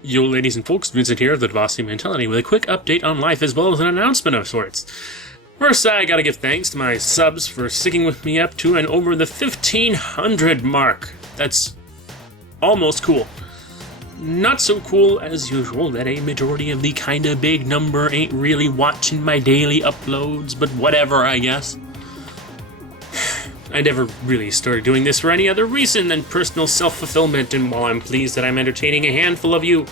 Yo, ladies and folks, Vincent here of the DevasiaMentality with a quick update on life as well as an announcement of sorts. First, I gotta give thanks to my subs for sticking with me up to and over the 1,500 mark. That's almost cool. Not so cool as usual that a majority of the kinda big number ain't really watching my daily uploads, but whatever, I guess. I never really started doing this for any other reason than personal self-fulfillment, and while I'm pleased that I'm entertaining a handful of you,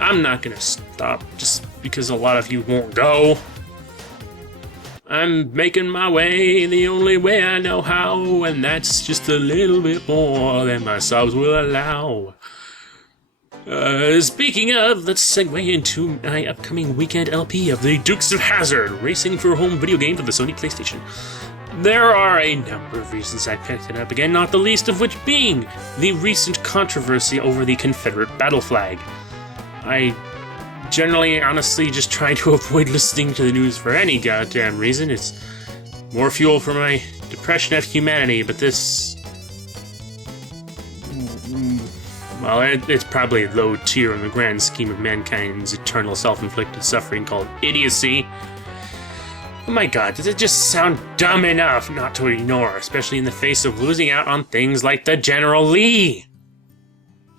I'm not gonna stop just because a lot of you won't go. I'm making my way the only way I know how, and that's just a little bit more than my subs will allow. Speaking of, let's segue into my upcoming weekend LP of the Dukes of Hazzard, Racing for Home video game for the Sony PlayStation. There are a number of reasons I picked it up again, not the least of which being the recent controversy over the Confederate battle flag. I generally, honestly, just try to avoid listening to the news for any goddamn reason. It's more fuel for my depression of humanity, but this... well, it's probably low tier in the grand scheme of mankind's eternal self-inflicted suffering called idiocy. Oh my god, does it just sound dumb enough not to ignore, especially in the face of losing out on things like the General Lee?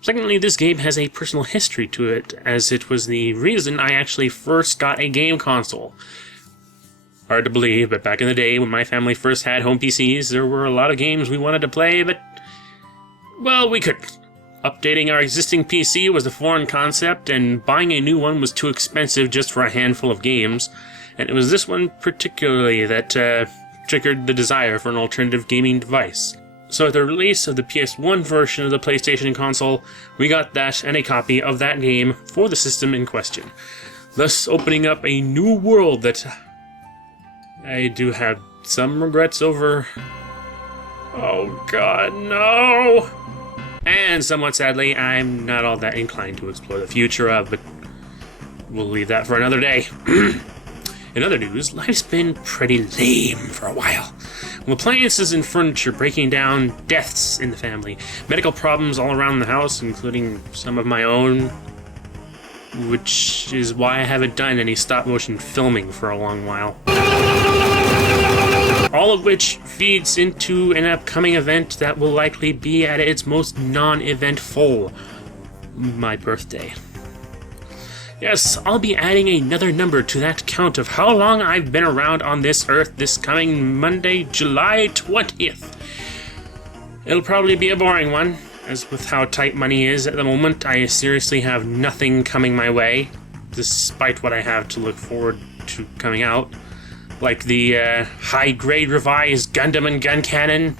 Secondly, this game has a personal history to it, as it was the reason I actually first got a game console. Hard to believe, but back in the day when my family first had home PCs, there were a lot of games we wanted to play, but, well, we couldn't. Updating our existing PC was a foreign concept, and buying a new one was too expensive just for a handful of games. And it was this one particularly that triggered the desire for an alternative gaming device. So at the release of the PS1 version of the PlayStation console, we got that and a copy of that game for the system in question, thus opening up a new world that I do have some regrets over. Oh god, no! And somewhat sadly, I'm not all that inclined to explore the future of, but we'll leave that for another day. In other news, life's been pretty lame for a while. With appliances and furniture breaking down, deaths in the family, medical problems all around the house, including some of my own, which is why I haven't done any stop-motion filming for a long while. All of which feeds into an upcoming event that will likely be at its most non-eventful, my birthday. Yes, I'll be adding another number to that count of how long I've been around on this earth this coming Monday, July 20th. It'll probably be a boring one, as with how tight money is at the moment, I seriously have nothing coming my way, despite what I have to look forward to coming out. Like the high-grade revised Gundam and Gun Cannon,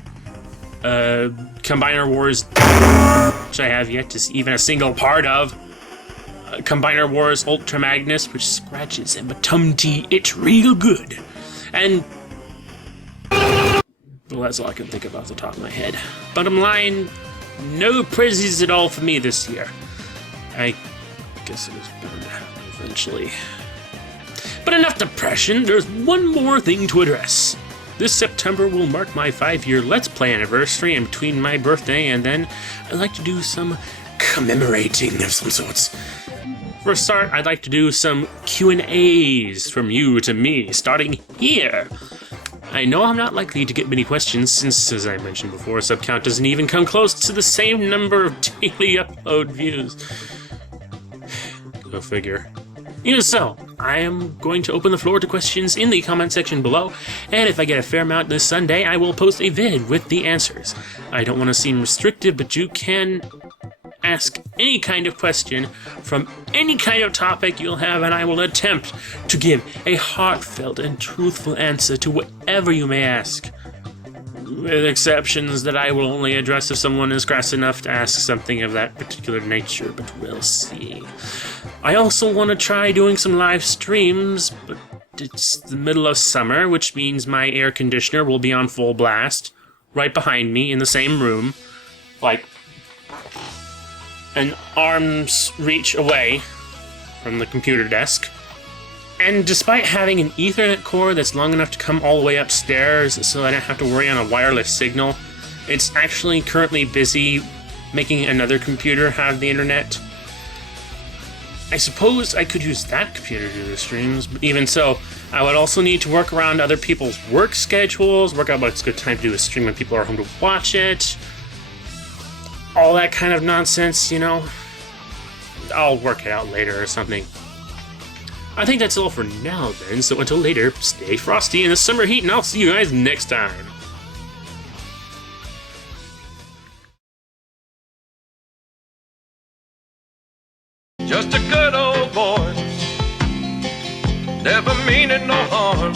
Combiner Wars, which I have yet to see even a single part of, Combiner Wars Ultra Magnus, which scratches and batumti it real good. And well, that's all I can think of off the top of my head. Bottom line, no prizes at all for me this year. I guess it was bound to happen eventually. But enough depression, there's one more thing to address. This September will mark my 5-year Let's Play anniversary, and between my birthday and then, I'd like to do some commemorating of some sorts. For a start, I'd like to do some Q&As from you to me, starting here. I know I'm not likely to get many questions since, as I mentioned before, sub count doesn't even come close to the same number of daily upload views. Go figure. Even so, I am going to open the floor to questions in the comment section below, and if I get a fair amount this Sunday, I will post a vid with the answers. I don't want to seem restrictive, but you can ask any kind of question from any kind of topic you'll have, and I will attempt to give a heartfelt and truthful answer to whatever you may ask. With exceptions that I will only address if someone is crass enough to ask something of that particular nature, but we'll see. I also want to try doing some live streams, but it's the middle of summer, which means my air conditioner will be on full blast, right behind me in the same room, like an arm's reach away from the computer desk. And despite having an Ethernet cord that's long enough to come all the way upstairs so I don't have to worry on a wireless signal, it's actually currently busy making another computer have the internet. I suppose I could use that computer to do the streams, but even so, I would also need to work around other people's work schedules, work out what's a good time to do a stream when people are home to watch it. All that kind of nonsense, you know? I'll work it out later or something. I think that's all for now then, so until later, stay frosty in the summer heat, and I'll see you guys next time. Just a good old boy, never meaning no harm.